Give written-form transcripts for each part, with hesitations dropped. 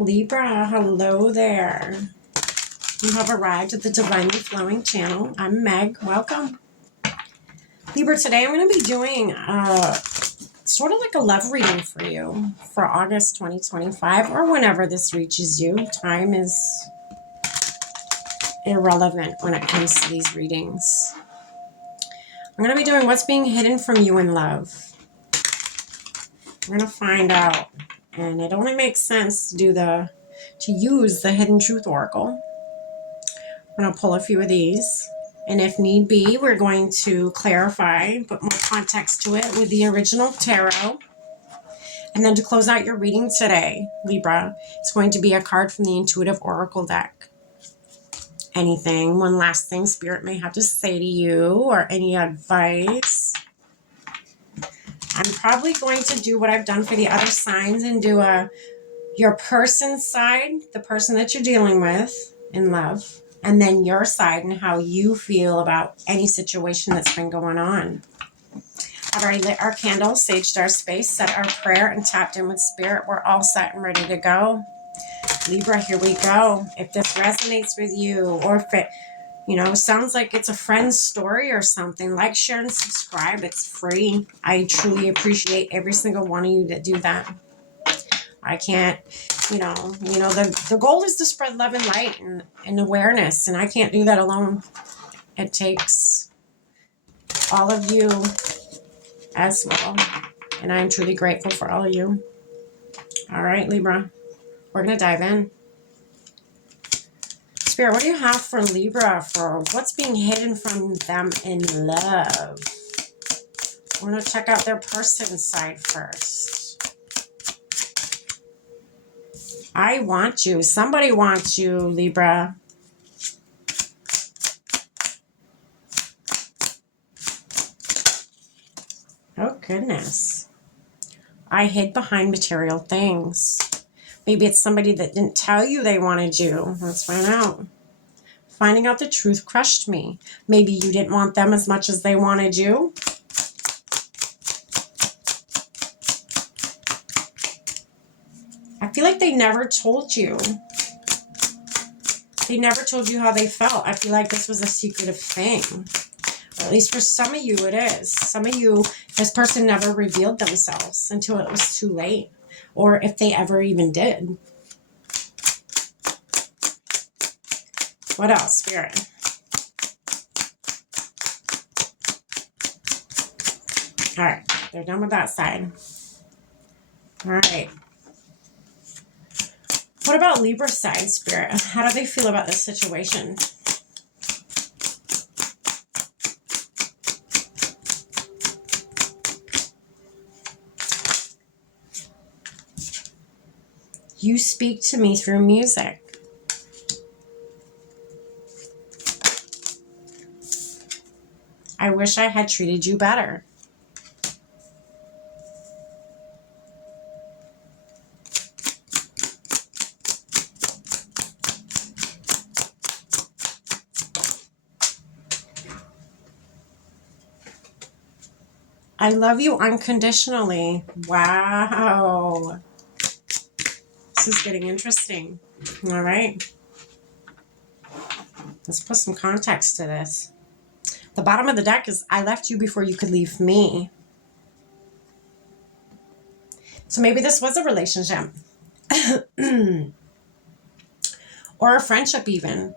Libra, hello there. You have arrived at the Divinely Flowing channel. I'm Meg. Welcome. Libra, today I'm going to be doing sort of like a love reading for you for August 2025 or whenever this reaches you. Time is irrelevant when it comes to these readings. I'm going to be doing what's being hidden from you in love. We're going to find out. And it only makes sense to use the Hidden Truth Oracle. I'm going to pull a few of these. And if need be, we're going to clarify, put more context to it with the original tarot. And then to close out your reading today, Libra, it's going to be a card from the Intuitive Oracle deck. Anything, one last thing Spirit may have to say to you or any advice. I'm probably going to do what I've done for the other signs and do your person's side, the person that you're dealing with in love, and then your side and how you feel about any situation that's been going on. I've already lit our candle, saged our space, set our prayer, and tapped in with Spirit. We're all set and ready to go. Libra, here we go. If this resonates with you, or if it, sounds like it's a friend's story or something, like, share, and subscribe. It's free. I truly appreciate every single one of you that do that. I can't, the goal is to spread love and light and awareness, and I can't do that alone. It takes all of you as well, and I'm truly grateful for all of you. All right, Libra, we're going to dive in. Spirit, what do you have for Libra for what's being hidden from them in love? We're going to check out their person side first. I want you. Somebody wants you, Libra. Oh, goodness. I hid behind material things. Maybe it's somebody that didn't tell you they wanted you. Let's find out. Finding out the truth crushed me. Maybe you didn't want them as much as they wanted you. I feel like they never told you. They never told you how they felt. I feel like this was a secretive thing. Or at least for some of you it is. Some of you, this person never revealed themselves until it was too late. Or if they ever even did. What else, Spirit? All right, they're done with that side. All right. What about Libra's side, Spirit? How do they feel about this situation? You speak to me through music. I wish I had treated you better. I love you unconditionally. Wow. This is getting interesting. All right. Let's put some context to this. The bottom of the deck is, I left you before you could leave me. So maybe this was a relationship. Or a friendship even,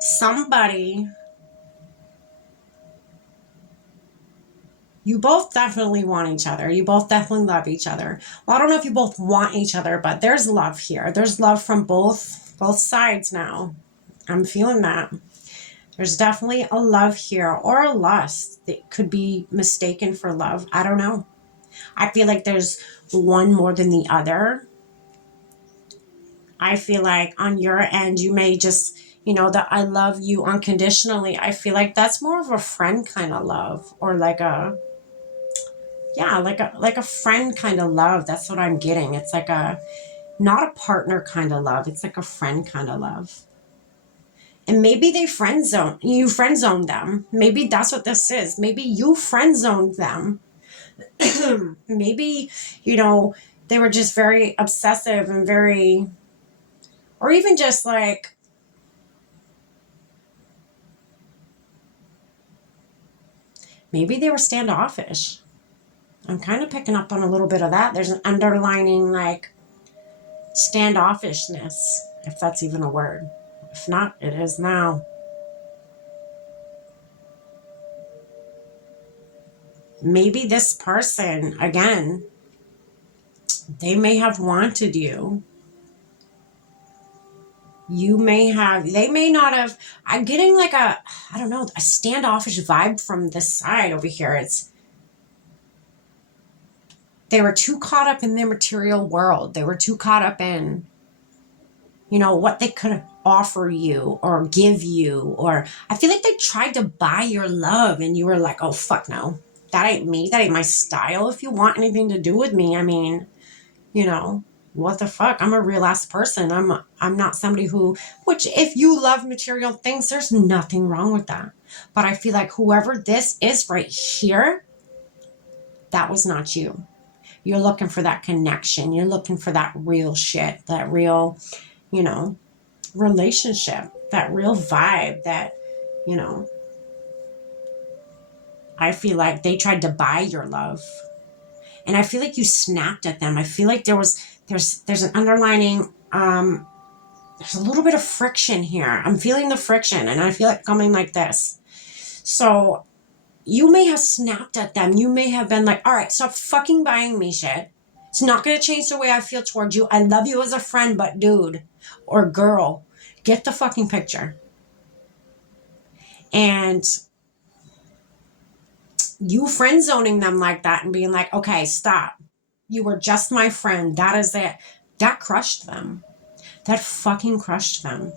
Somebody... You both definitely want each other. You both definitely love each other. Well, I don't know if you both want each other, but there's love here. There's love from both sides now. I'm feeling that. There's definitely a love here or a lust that could be mistaken for love. I don't know. I feel like there's one more than the other. I feel like on your end, you may just, that I love you unconditionally. I feel like that's more of a friend kind of love, or like a friend kind of love. That's what I'm getting. It's like not a partner kind of love. It's like a friend kind of love. And maybe you friend zoned them. Maybe that's what this is. Maybe you friend zoned them. Maybe, They were just very obsessive and very, or even just like, maybe they were standoffish. I'm kind of picking up on a little bit of that. There's an underlining like standoffishness, if that's even a word. If not, it is now. Maybe this person, again, they may have wanted you. You may have, they may not have. I'm getting like a, I don't know, a standoffish vibe from this side over here. It's, they were too caught up in their material world. They were too caught up in, you know, what they could offer you or give you. Or I feel like they tried to buy your love and you were like, oh, fuck no. That ain't me. That ain't my style. If you want anything to do with me, I mean, you know, what the fuck? I'm a real ass person. I'm not somebody who, which if you love material things, there's nothing wrong with that. But I feel like whoever this is right here, that was not you. You're looking for that connection. You're looking for that real shit, that real, you know, relationship, that real vibe that, you know, I feel like they tried to buy your love. And I feel like you snapped at them. I feel like there's an underlining, there's a little bit of friction here. I'm feeling the friction and I feel it coming like this. So you may have snapped at them. You may have been like, all right, stop fucking buying me shit. It's not going to change the way I feel towards you. I love you as a friend, but dude or girl, get the fucking picture. And you friend zoning them like that and being like, okay, stop. You were just my friend. That is it. That crushed them. That fucking crushed them.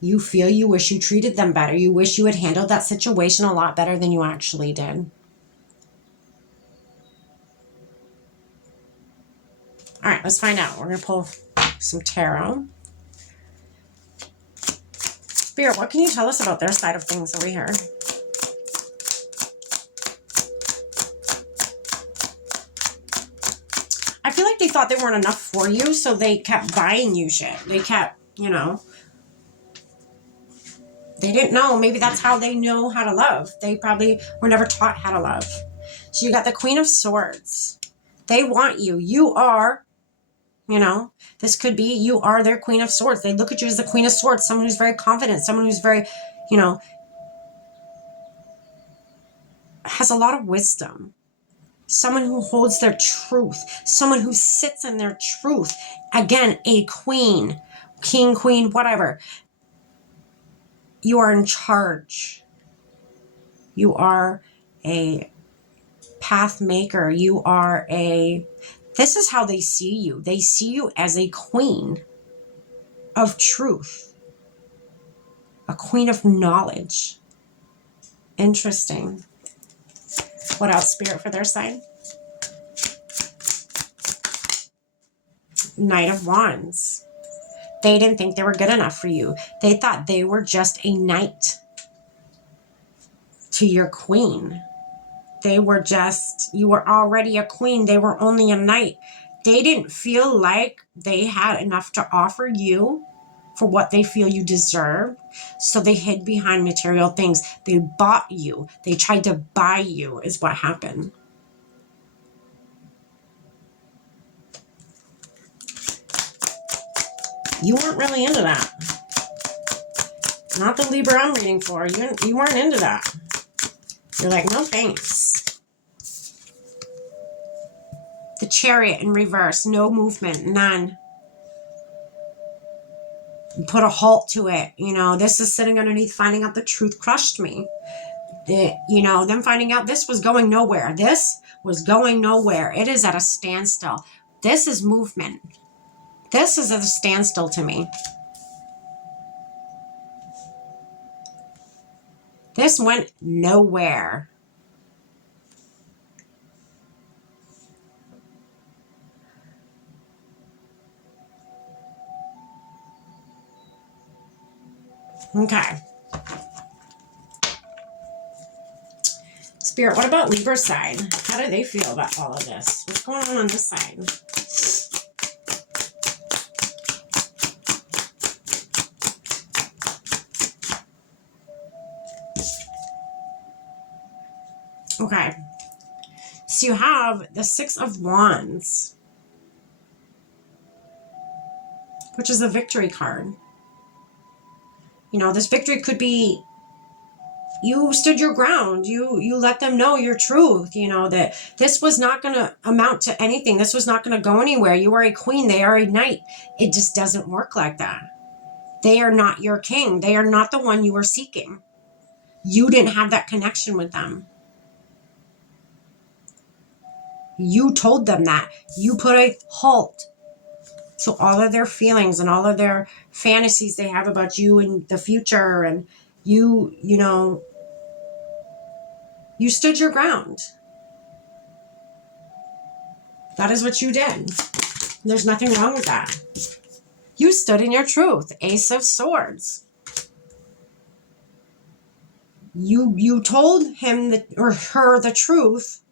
You feel you wish you treated them better. You wish you had handled that situation a lot better than you actually did. All right, let's find out. We're going to pull some tarot. Spirit, what can you tell us about their side of things over here? I feel like they thought they weren't enough for you, so they kept buying you shit. They kept, you know, they didn't know. Maybe that's how they know how to love. They probably were never taught how to love. So you got the Queen of Swords. They want you. You are, you know, this could be, you are their Queen of Swords. They look at you as the Queen of Swords, someone who's very confident, someone who's very, you know, has a lot of wisdom. Someone who holds their truth. Someone who sits in their truth. Again, a queen, king, queen, whatever. You are in charge. You are a path maker. You are a, this is how they see you. They see you as a queen of truth. A queen of knowledge. Interesting. What else, Spirit, for their side? Knight of Wands. They didn't think they were good enough for you. They thought they were just a knight to your queen. They were just, you were already a queen. They were only a knight. They didn't feel like they had enough to offer you for what they feel you deserve. So they hid behind material things. They bought you. They tried to buy you is what happened. You weren't really into that. Not the Libra I'm reading for. You weren't into that. You're like, no thanks. The Chariot in reverse. No movement. None. Put a halt to it. You know, this is sitting underneath finding out the truth crushed me. You know, them finding out this was going nowhere. This was going nowhere. It is at a standstill. This is movement. This is at a standstill to me. This went nowhere. Okay. Spirit, what about Libra's side? How do they feel about all of this? What's going on this side? Okay. So you have the Six of Wands, which is a victory card. You know, this victory could be you stood your ground. You let them know your truth, you know, that this was not going to amount to anything. This was not going to go anywhere. You are a queen. They are a knight. It just doesn't work like that. They are not your king. They are not the one you were seeking. You didn't have that connection with them. You told them that. You put a halt. So all of their feelings and all of their fantasies they have about you in the future, and you know, you stood your ground. That is what you did. There's nothing wrong with that. You stood in your truth. Ace of Swords. You told him or her the truth.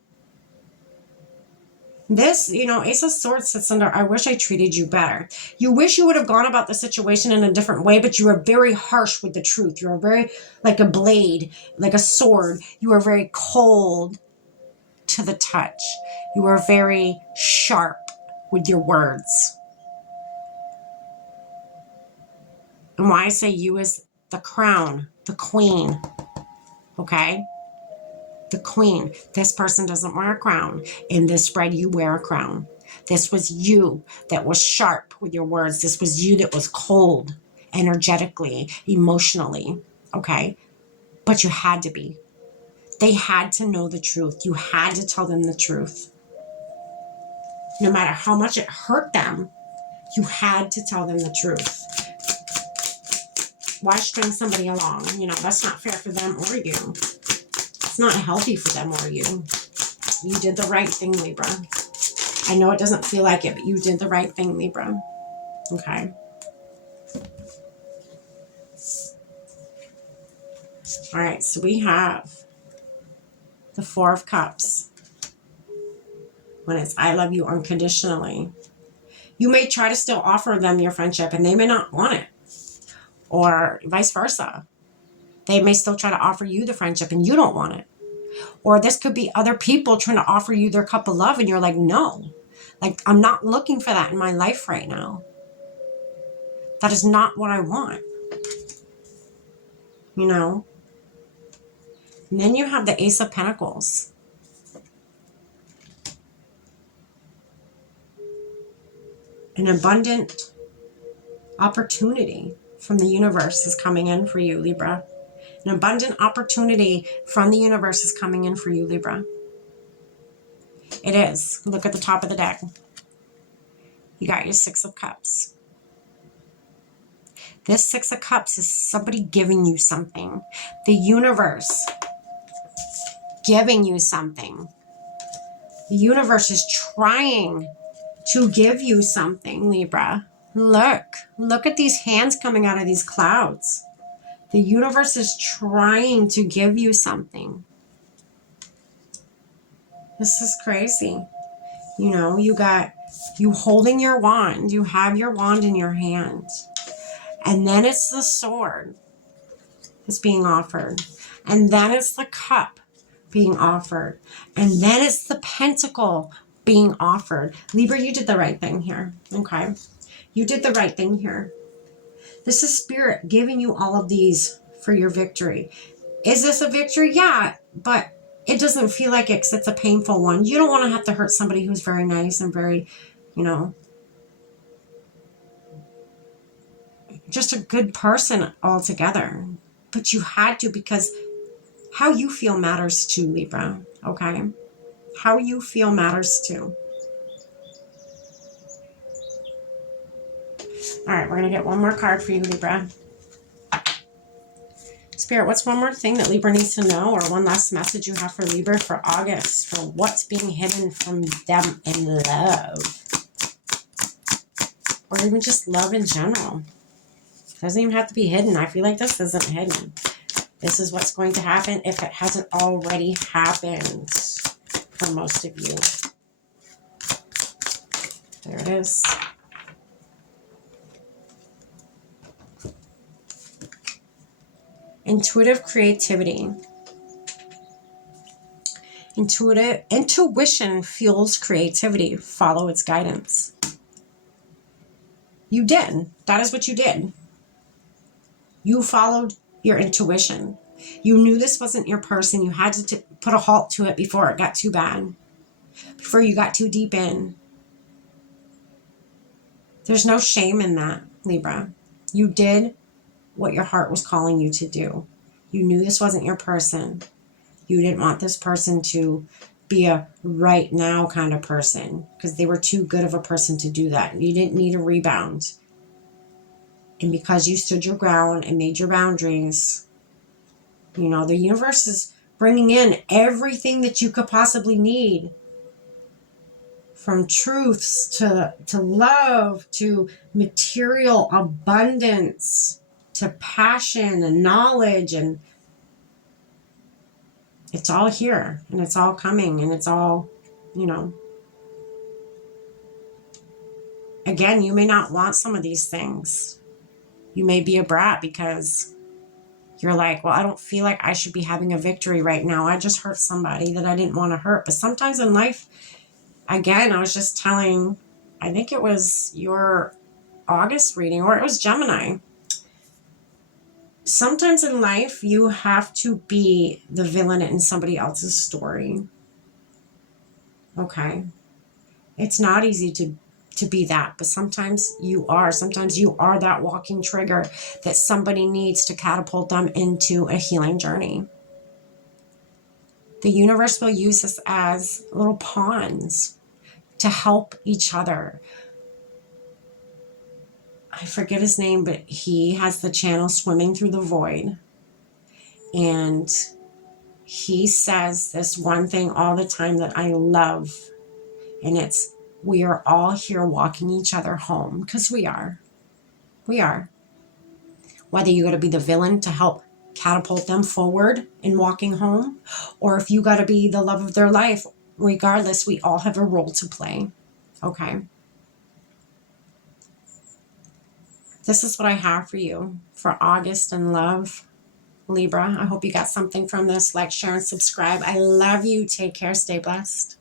This, you know, Ace of Swords sits under, I wish I treated you better. You wish you would have gone about the situation in a different way, but you are very harsh with the truth. You are very like a blade, like a sword. You are very cold to the touch. You are very sharp with your words. And why I say you is the crown, the queen, okay? The queen. This person doesn't wear a crown. In this spread, you wear a crown. This was you that was sharp with your words. This was you that was cold, energetically, emotionally, okay? But you had to be. They had to know the truth. You had to tell them the truth. No matter how much it hurt them, you had to tell them the truth. Why string somebody along? You know, that's not fair for them or you. It's not healthy for them or you. You did the right thing, Libra. I know it doesn't feel like it, but you did the right thing, Libra. Okay. All right, so we have the Four of Cups. When it's I love you unconditionally. You may try to still offer them your friendship and they may not want it. Or vice versa. They may still try to offer you the friendship and you don't want it. Or this could be other people trying to offer you their cup of love and you're like, no. Like, I'm not looking for that in my life right now. That is not what I want. You know? And then you have the Ace of Pentacles. An abundant opportunity from the universe is coming in for you, Libra. An abundant opportunity from the universe is coming in for you, Libra. It is. Look at the top of the deck. You got your Six of Cups. This Six of Cups is somebody giving you something. The universe giving you something. The universe is trying to give you something, Libra. Look at these hands coming out of these clouds. The universe is trying to give you something. This is crazy. You know, you holding your wand. You have your wand in your hand. And then it's the sword that's being offered. And then it's the cup being offered. And then it's the pentacle being offered. Libra, you did the right thing here. Okay. You did the right thing here. This is Spirit giving you all of these for your victory. Is this a victory? Yeah, but it doesn't feel like it because it's a painful one. You don't want to have to hurt somebody who's very nice and very, you know, just a good person altogether. But you had to, because how you feel matters too, Libra. Okay? How you feel matters too. All right, we're going to get one more card for you, Libra. Spirit, what's one more thing that Libra needs to know, or one last message you have for Libra for August, for what's being hidden from them in love? Or even just love in general. It doesn't even have to be hidden. I feel like this isn't hidden. This is what's going to happen if it hasn't already happened for most of you. There it is. Intuitive creativity. Intuition fuels creativity. Follow its guidance. You did. That is what you did. You followed your intuition. You knew this wasn't your person. You had to put a halt to it before it got too bad, before you got too deep in. There's no shame in that, Libra. You did what your heart was calling you to do. You knew this wasn't your person. You didn't want this person to be a right now kind of person because they were too good of a person to do that. You didn't need a rebound. And because you stood your ground and made your boundaries, you know, the universe is bringing in everything that you could possibly need. From truths to love, to material abundance, to passion and knowledge, and it's all here and it's all coming and it's all, you know. Again, you may not want some of these things. You may be a brat because you're like, well, I don't feel like I should be having a victory right now. I just hurt somebody that I didn't want to hurt. But sometimes in life, again, I was just telling, I think it was your August reading, or it was Gemini. Sometimes in life, you have to be the villain in somebody else's story. Okay. It's not easy to be that, but sometimes you are. Sometimes you are that walking trigger that somebody needs to catapult them into a healing journey. The universe will use us as little pawns to help each other. I forget his name, but he has the channel Swimming Through the Void. And he says this one thing all the time that I love. And it's, we are all here walking each other home. Because we are. We are. Whether you got to be the villain to help catapult them forward in walking home, or if you got to be the love of their life, regardless, we all have a role to play. Okay. This is what I have for you for August in love, Libra. I hope you got something from this. Like, share, and subscribe. I love you. Take care. Stay blessed.